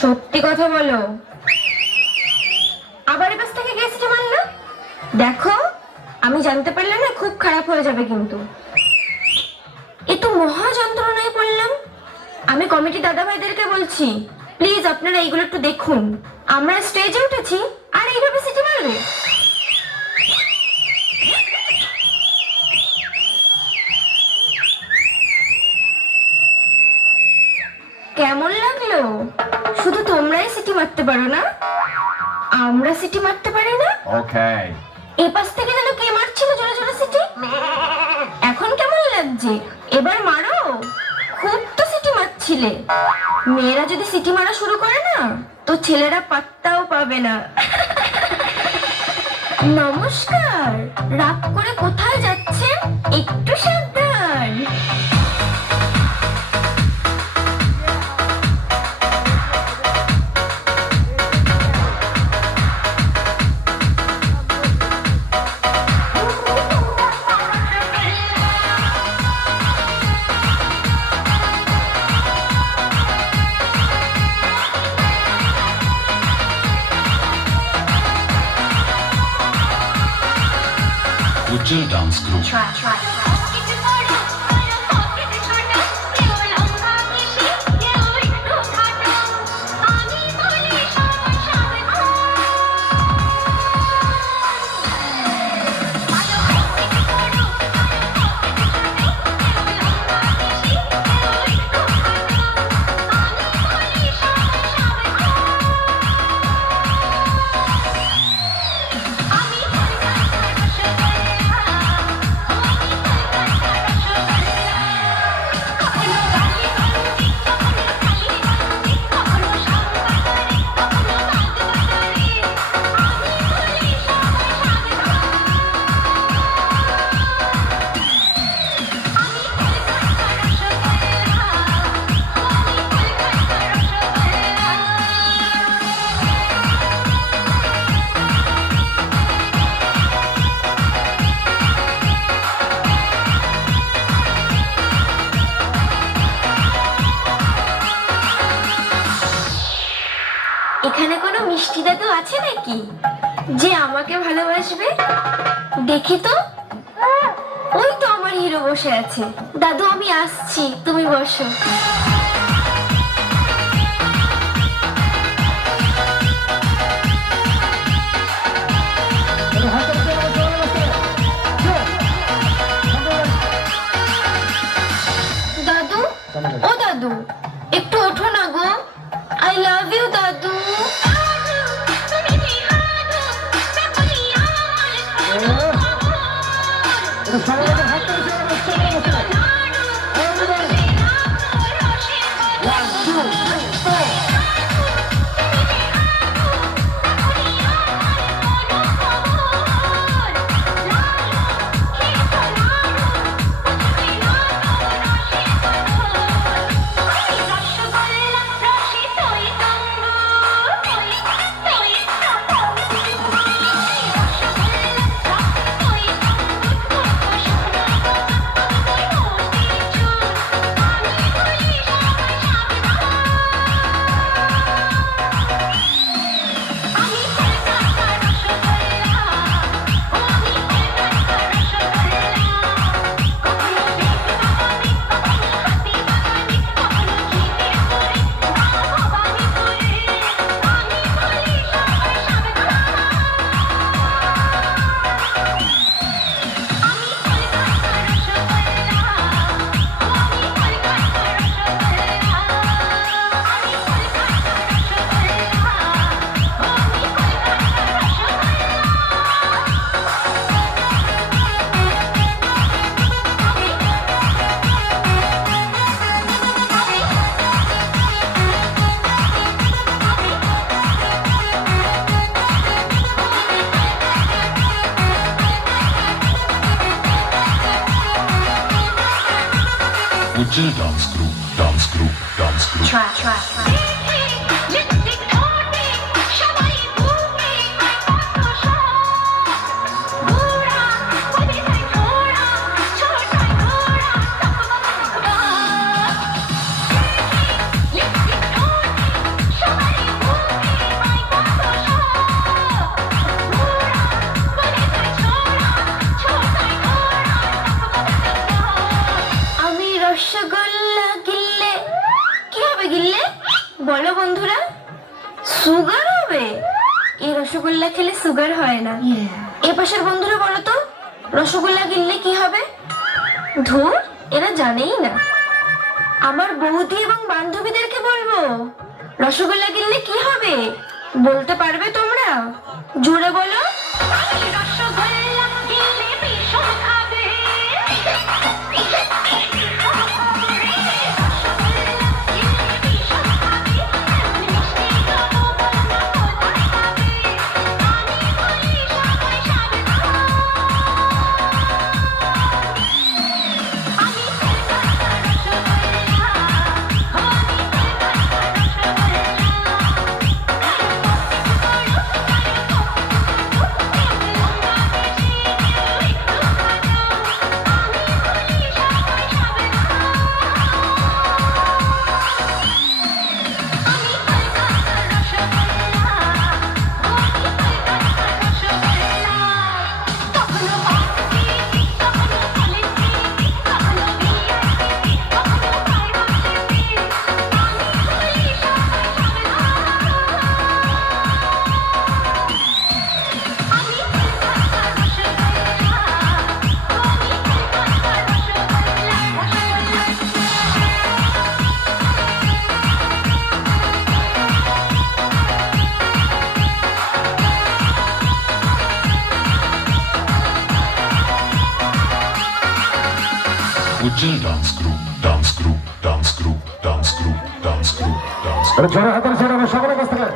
সত্যি কথা বলো, আবার এবার থেকে কে সিটি মারলো? দেখো, আমি জানতে পারলে না খুব খারাপ হয়ে যাবে কিন্তু। এ তো মহা যন্ত্রণায় পড়লাম। আমি কমিটি দাদা ভাইদেরকে বলছি, প্লিজ আপনারা এইগুলো একটু দেখুন। আমরা স্টেজে উঠেছি আর এইভাবে সিটি মারবে? কেমন লাগলো? শুধু তোমরাই সিটি মারতে পারো না, আমরা সিটি মারতে পারি না? ওকে, এই পাশ থেকে যেন কে মারছিল জোরে জোরে সিটি। এখন কেমন লাগছে? এবার মারো। খুব তো সিটি মারছিলে। মেয়েরা যদি সিটি মারা শুরু করে না, তো ছেলেরা পাত্তাও পাবে না। নমস্কার, রাগ করে কোথায় যাচ্ছেন? একটু সাবধান। উজ্জ্বল ডান্স গ্রুপ। এখানে কোনো মিষ্টি দাদু আছে নাকি যে আমাকে ভালোবাসবে? দেখি তো। ওই তো আমার হিরো বসে আছে। দাদু আমি আসছি, তুমি বসো। দাদু, ও দাদু, একটু ওঠো না গো। আই লাভ ইউ দাদু। Ujjwal dance group, dance group, dance group. Shabby গিললে বলো বন্ধুরা, সুগার হবে? এই রসগোল্লা খেলে সুগার হয় না। এ পাশের বন্ধুরা বলো তো, রসগোল্লা গিললে কি হবে? ধুর, এরা জানেই না। আমার বৌদি এবং বান্ধবীদেরকে বলবো, রসগোল্লা গিললে কি হবে বলতে পারবে তোমরা? জোরে বলো। রসগোল্লা গিললে ভীষণ খাবে। Ujjwal dance group, dance group, dance group, dance group, dance group, dance group. জোরে হাতের ছেড়ে সকলের কাছ থেকে